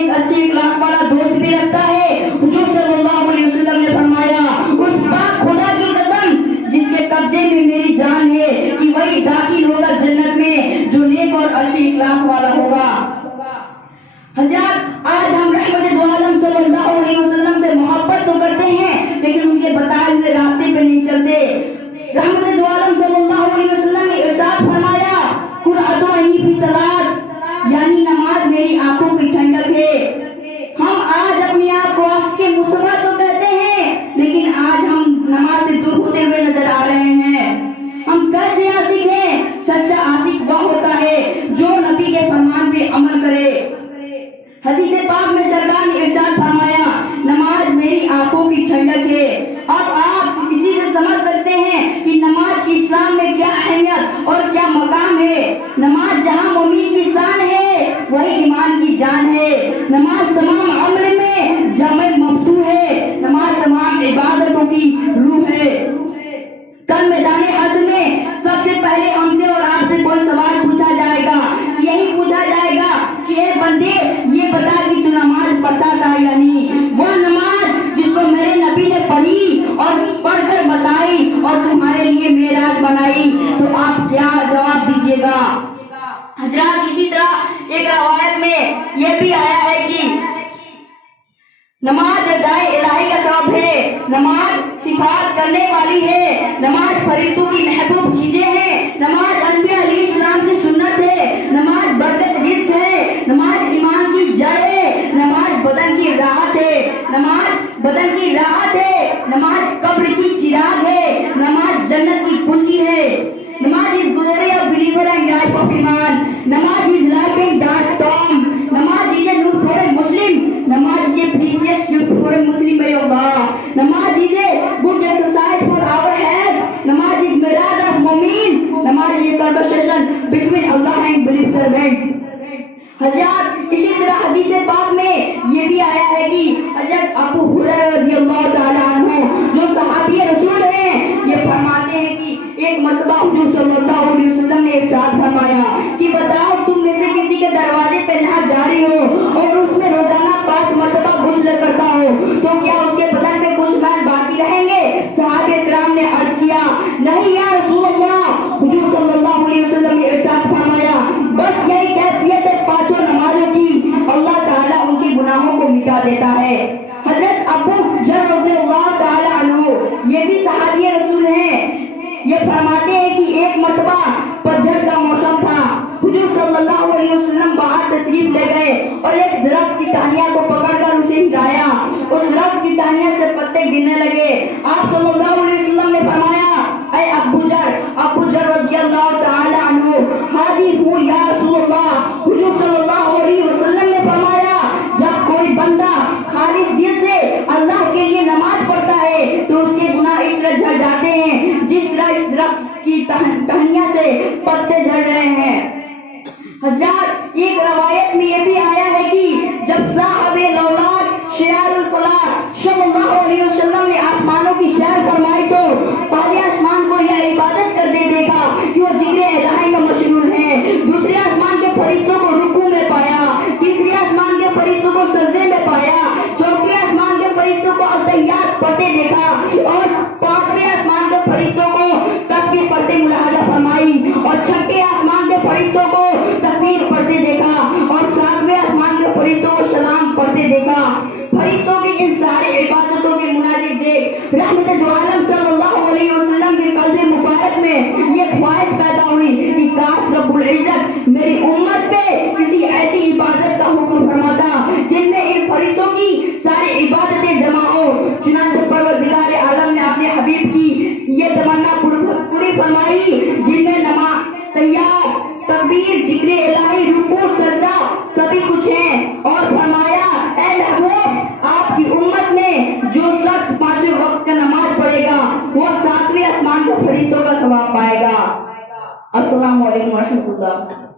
ایک اچھے اخلاق والا دوست بھی رکھتا ہے۔ حضور صلی اللہ علیہ وسلم نے فرمایا اس پاک خدا کی قسم جس کے قبضے میں میری جان ہے کہ وہی داخل ہوگا جنت میں جو نیک اور اچھے اخلاق والا ہوگا۔ حضرات آج ہم رحمت دو عالم صلی اللہ علیہ وسلم سے محبت تو کرتے ہیں لیکن ان کے بتائے ہوئے راستے پہ نہیں چلتے۔ رحمت دو عالم صلی اللہ علیہ وسلم نے ارشاد فرمایا قرۃ عینی فی الصلاۃ، یعنی نماز میری آنکھوں کی ٹھنڈک ہے۔ ہم آج اپنے آپ کو عاشق مصطفیٰ تو کہتے ہیں لیکن آج ہم نماز سے دور ہوتے ہوئے نظر آ رہے ہیں۔ ہم کیسے عاشق ہیں؟ سچا عاشق وہ ہوتا ہے جو نبی کے فرمان پہ عمل کرے۔ حدیث پاک میں سرکار نے ارشاد فرمایا نماز میری آنکھوں کی ٹھنڈک ہے۔ اب آپ اسی سے سمجھ سکتے ہیں کہ نماز کی اسلام میں کیا اہمیت اور کیا مقام ہے۔ نماز جہاں مومن کی شان ہے وہی ایمان کی جان ہے۔ نماز تمام عمل میں جامع مفتوح ہے۔ نماز تمام عبادتوں کی روح ہے۔ کل میدان حشر میں سب سے پہلے ہم سے اور آپ سے کوئی سوال پوچھا جائے گا، یہی پوچھا جائے گا کہ اے بندے یہ بتا کہ تو نماز پڑھتا تھا یا نہیں۔ وہ نماز جس کو میرے نبی نے پڑھی اور پڑھ کر بتائی اور تمہارے لیے معراج بنائی، تو آپ کیا جواب دیجیے گا؟ حضرات اسی طرح ایک روایت میں یہ بھی آیا ہے کہ نماز رضائے الہی کا سبب ہے، نماز شفاعت کرنے والی ہے، نماز فرشتوں کی محبوب چیزیں ہیں، نماز انبیاء علیہ السلام کی سنت ہے، نماز برکت رزق ہے، نماز ایمان کی جڑ ہے، نماز بدن کی راحت ہے، نماز بدن کی راحت ہے، نماز قبر کی چراغ ہے، نماز جنت کی کنجی ہے۔ نماز is glory of believer and life of iman. نماز is life in dark tomb. نماز is a nur for a Muslim. نماز is a precious gift for a Muslim by Allah. نماز is a good exercise for our health. نماز is mirad of mu'min. نماز is a conversation between Allah and belief servant. حضرات اسی طرح حدیث پاک میں یہ بھی آیا ہے کہ حضرت ابو ہریرہ رضی اللہ تعالیٰ عنہ جو صحابی رسول ہیں یہ فرماتے ہیں کہ ایک مرتبہ حضور صلی اللہ علیہ وسلم نے ارشاد فرمایا کہ بتاؤ تم میں سے کسی کے دروازے پہ نہ جاری ہو اور اس میں روزانہ 5 مرتبہ غسل کرتا ہو تو کیا اس کے بدن میں کچھ بال باقی رہیں گے؟ صحابہ کرام نے عرض کیا نہیں یا رسول اللہ۔ حضور صلی اللہ علیہ وسلم نے ارشاد فرمایا بس یہی کیفیت ہے 5 نمازوں کی، اللہ تعالیٰ ان کے گناہوں کو مٹا دیتا ہے۔ حضرت ابو ذر رضی اللہ تعالیٰ عنہ یہ بھی صحابی رسول ہیں، یہ فرماتے ہیں کہ ایک مرتبہ پتجھڑ کا موسم تھا، حضور صلی اللہ علیہ وسلم باہر تشریف لے گئے اور ایک درخت کی ٹہنیاں کو پکڑ کر اسے ہلایا، اس درخت کی ٹہنیاں سے پتے گرنے لگے۔ آپ صلی اللہ علیہ وسلم نے فرمایا اے ابو ذر رضی اللہ تعالیٰ عنہ حاضر ہوں یا رسول اللہ۔ حضور صلی اللہ علیہ وسلم نے فرمایا جب کوئی بندہ خالص دل سے اللہ کے لیے نماز پڑھتا ہے تو اس کے گناہ اس طرح جھڑ جاتے ہیں جس طرح اس درخت کی ٹہنیاں سے پتے جھڑ رہے ہیں۔ حضرات ایک روایت میں یہ بھی آیا ہے کہ جب صاحب لولاد شیار الفلاح صلی اللہ علیہ وسلم نے آسمانوں کی سیر فرمائی تو پہلے آسمان کو یہ عبادت کرتے دیکھا کہ وہ ذکر الہی میں مشغول ہیں، دوسرے آسمان کے فرشتوں کو رکوع میں پایا، تیسرے آسمان کے فرشتوں کو سجدے میں پایا، چوتھے آسمان کے فرشتوں کو التحیات پڑھتے دیکھا اور 5ویں آسمان کے فرشتوں کو تسبیح پڑھتے ملاحظہ فرمائی اور 6ویں آسمان کے فرشتوں کو تکبیر پڑھتے دیکھا اور 7ویں آسمان کے فرشتوں کو سلام پڑھتے دیکھا۔ فرشتوں کی ان سارے عبادتوں کے مناظر دیکھ رحمت دو عالم صلی اللہ علیہ وسلم کے قلب مبارک میں یہ خواہش پیدا ہوئی کہ کاش رب العزت میری امت پہ کسی ایسی عبادت کا حکم فرماتا جن میں ان فرشتوں کی ساری عبادتیں جمع ہو۔ چنانچہ پروردگار عالم نے اپنے حبیب کی یہ تمنا پوری فرمائی جن میں نماز، تحیات، تکبیر، ذکر الہی، رکوع، سجدہ سبھی کچھ ہیں اور فرمایا اے محبوب آپ کی امت میں جو شخص 5 وقت کا نماز پڑھے گا وہ 7ویں آسمان کے فرشتوں کا ثواب پائے گا۔ السلام علیکم ورحمۃ اللہ۔